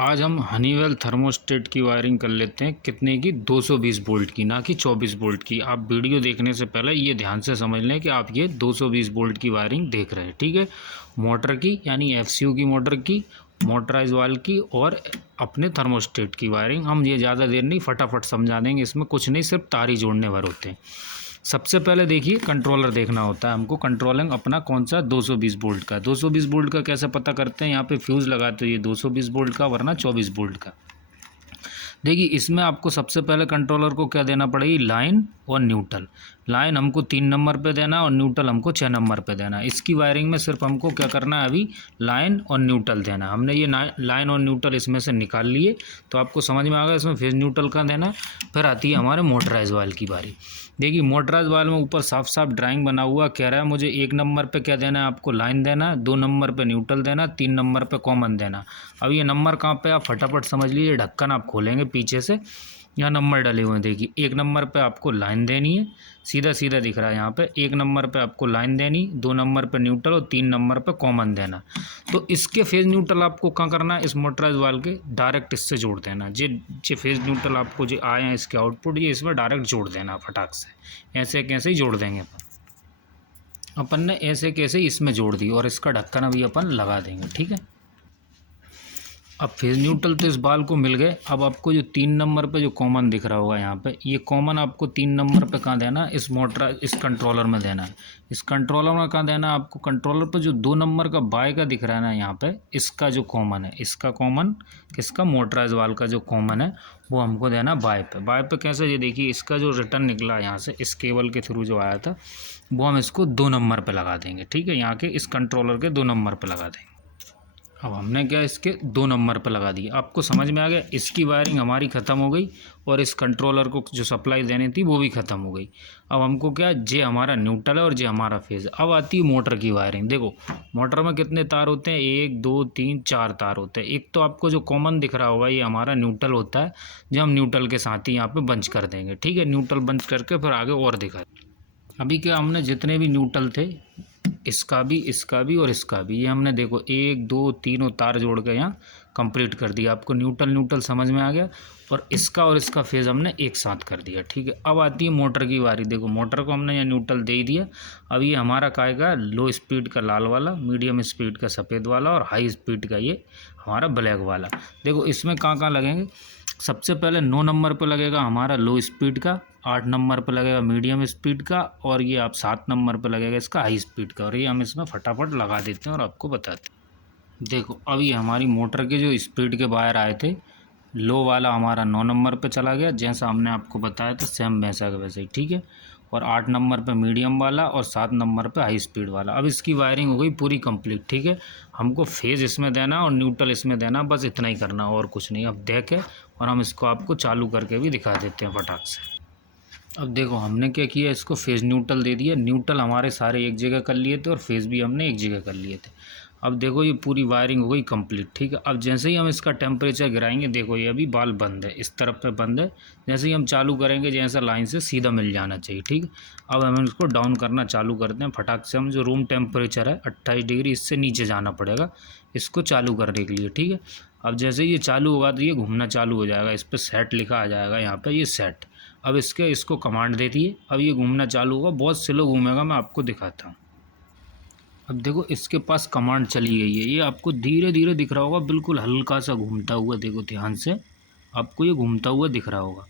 आज हम Honeywell thermostat की वायरिंग कर लेते हैं। कितने की? 220 वोल्ट की, ना कि 24 वोल्ट की। आप वीडियो देखने से पहले ये ध्यान से समझ लें कि आप ये 220 वोल्ट की वायरिंग देख रहे हैं, ठीक है। मोटर की यानी एफसीयू की मोटर की, मोटराइज वाल की और अपने थर्मोस्टेट की वायरिंग। हम ये ज़्यादा देर नहीं, फटाफट समझा देंगे। इसमें कुछ नहीं, सिर्फ तार ही जोड़ने भर होते हैं। सबसे पहले देखिए, कंट्रोलर देखना होता है हमको। कंट्रोलिंग अपना कौन सा? 220 वोल्ट का। 220 वोल्ट का कैसे पता करते हैं? यहाँ पे फ्यूज़ लगाते हो ये 220 वोल्ट का, वरना 24 वोल्ट का। देखिए, इसमें आपको सबसे पहले कंट्रोलर को क्या देना पड़ेगी? लाइन और न्यूट्रल। लाइन हमको 3 नंबर पे देना है और न्यूट्रल हमको 6 नंबर पे देना है। इसकी वायरिंग में सिर्फ हमको क्या करना है? अभी लाइन और न्यूट्रल देना है। हमने ये लाइन और न्यूट्रल इसमें से निकाल लिए, तो आपको समझ में आ गया इसमें फेज न्यूट्रल का देना है। फिर आती है हमारे मोटराइज वाल की बारी। देखिए, मोटराइज वाल में ऊपर साफ साफ ड्राइंग बना हुआ, कह रहा है मुझे 1 नंबर पे क्या देना है? आपको लाइन देना है, 2 नंबर पे न्यूट्रल देना, 3 नंबर पे कॉमन देना। अब ये नंबर कहाँ पे? आप फटाफट समझ लीजिए। ढक्कन आप खोलेंगे पीछे से, यहाँ नंबर डले हुए हैं। देखिए, 1 नंबर पे आपको लाइन देनी है, सीधा सीधा दिख रहा है यहाँ पे। 1 नंबर पे आपको लाइन देनी, 2 नंबर पे न्यूट्रल और 3 नंबर पे कॉमन देना। तो इसके फेज न्यूट्रल आपको कहाँ करना है? इस मोटराइज वाल के डायरेक्ट इससे जोड़ देना। जे फेज न्यूट्रल आपको जो आए हैं इसके आउटपुट, ये इसमें डायरेक्ट जोड़ देना फटाक से। ऐसे कैसे ही जोड़ देंगे अपन ने, ऐसे कैसे ही इसमें जोड़ दी और इसका ढक्कन अभी अपन लगा देंगे, ठीक है। अब फेज न्यूट्रल तो इस बाल को मिल गए। अब आपको जो 3 नंबर पे जो कॉमन दिख रहा होगा यहाँ पे, ये कॉमन आपको 3 नंबर पे कहाँ देना है? इस कंट्रोलर में देना है। इस कंट्रोलर में कहाँ देना है आपको? कंट्रोलर पे जो 2 नंबर का बाय का दिख रहा है ना यहाँ पे, इसका जो कॉमन है, इसका कॉमन किसका? मोटराइज वाल का जो कॉमन है वो हमको देना बाय पे। बाय पे कैसे? ये देखिए, इसका जो रिटर्न निकला यहाँ से इस केबल के थ्रू जो आया था, वो हम इसको 2 नंबर पर लगा देंगे, ठीक है। यहाँ के इस कंट्रोलर के 2 नंबर पर लगा देंगे। अब हमने क्या इसके 2 नंबर पर लगा दिए। आपको समझ में आ गया? इसकी वायरिंग हमारी ख़त्म हो गई और इस कंट्रोलर को जो सप्लाई देनी थी वो भी ख़त्म हो गई। अब हमको क्या, जे हमारा न्यूट्रल है और जे हमारा फेज। अब आती है मोटर की वायरिंग। देखो, मोटर में कितने तार होते हैं? 1 2 3 4 तार होते हैं। एक तो आपको जो कॉमन दिख रहा होगा ये हमारा न्यूट्रल होता है, जो हम न्यूट्रल के साथ ही यहाँ पर बंच कर देंगे, ठीक है। न्यूट्रल बंच करके फिर आगे और दिखा। अभी क्या, हमने जितने भी न्यूट्रल थे, इसका भी और इसका भी, ये हमने देखो 1 2 तीनों तार जोड़ के यहाँ कंप्लीट कर दिया। आपको न्यूट्रल समझ में आ गया। और इसका फेज़ हमने एक साथ कर दिया, ठीक है। अब आती है मोटर की बारी। देखो, मोटर को हमने यहाँ न्यूट्रल दे ही दिया। अब ये हमारा काएगा लो स्पीड का लाल वाला, मीडियम स्पीड का सफ़ेद वाला और हाई स्पीड का ये हमारा ब्लैक वाला। देखो, इसमें कहाँ कहाँ लगेंगे? सबसे पहले 9 नंबर पर लगेगा हमारा लो स्पीड का, 8 नंबर पर लगेगा मीडियम स्पीड का, और ये आप 7 नंबर पर लगेगा इसका हाई स्पीड का। और ये हम इसमें फटाफट लगा देते हैं और आपको बताते हैं। देखो, अब ये हमारी मोटर के जो स्पीड के बाहर आए थे, लो वाला हमारा 9 नंबर पे चला गया, जैसा हमने आपको बताया था सेम वैसा का वैसे ही, ठीक है। और 8 नंबर पे मीडियम वाला और 7 नंबर पे हाई स्पीड वाला। अब इसकी वायरिंग हो गई पूरी कंप्लीट, ठीक है। हमको फेज़ इसमें देना और न्यूट्रल इसमें देना, बस इतना ही करना और कुछ नहीं। अब देखे, और हम इसको आपको चालू करके भी दिखा देते हैं फटाक से। अब देखो, हमने क्या किया, इसको फेज़ न्यूट्रल दे दिया। न्यूट्रल हमारे सारे एक जगह कर लिए थे और फेज़ भी हमने एक जगह कर लिए थे। अब देखो, ये पूरी वायरिंग हो गई कंप्लीट, ठीक है। अब जैसे ही हम इसका टेम्परेचर गिराएंगे, देखो ये अभी बाल बंद है, इस तरफ पे बंद है। जैसे ही हम चालू करेंगे, जैसा लाइन से सीधा मिल जाना चाहिए, ठीक है। अब हम इसको डाउन करना चालू करते हैं फटाक से। हम जो रूम टेम्परेचर है 28 डिग्री, इससे नीचे जाना पड़ेगा इसको चालू करने के लिए, ठीक है। अब जैसे ही ये चालू होगा तो ये घूमना चालू हो जाएगा। इस पर सेट लिखा आ जाएगा यहाँ पर, ये सेट। अब इसको कमांड देती है, अब ये घूमना चालू होगा। बहुत स्लो घूमेगा, मैं आपको दिखाता हूँ। अब देखो, इसके पास कमांड चली गई है। ये आपको धीरे धीरे दिख रहा होगा, बिल्कुल हल्का सा घूमता हुआ। देखो ध्यान से, आपको ये घूमता हुआ दिख रहा होगा।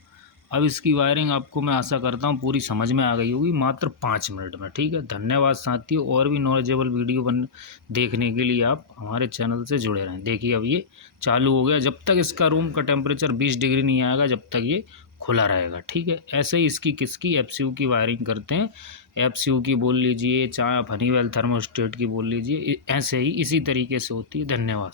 अब इसकी वायरिंग आपको मैं आशा करता हूँ पूरी समझ में आ गई होगी, मात्र 5 मिनट में, ठीक है। धन्यवाद साथियों। और भी नॉलेजेबल वीडियो देखने के लिए आप हमारे चैनल से जुड़े रहें। देखिए, अब ये चालू हो गया। जब तक इसका रूम का टेम्परेचर 20 डिग्री नहीं आएगा, जब तक ये खुला रहेगा, ठीक है। ऐसे ही इसकी किसकी, एफसीयू की वायरिंग करते हैं। एफसीयू की बोल लीजिए, चाहे आप हनीवेल थर्मोस्टेट की बोल लीजिए, ऐसे ही इसी तरीके से होती है। धन्यवाद।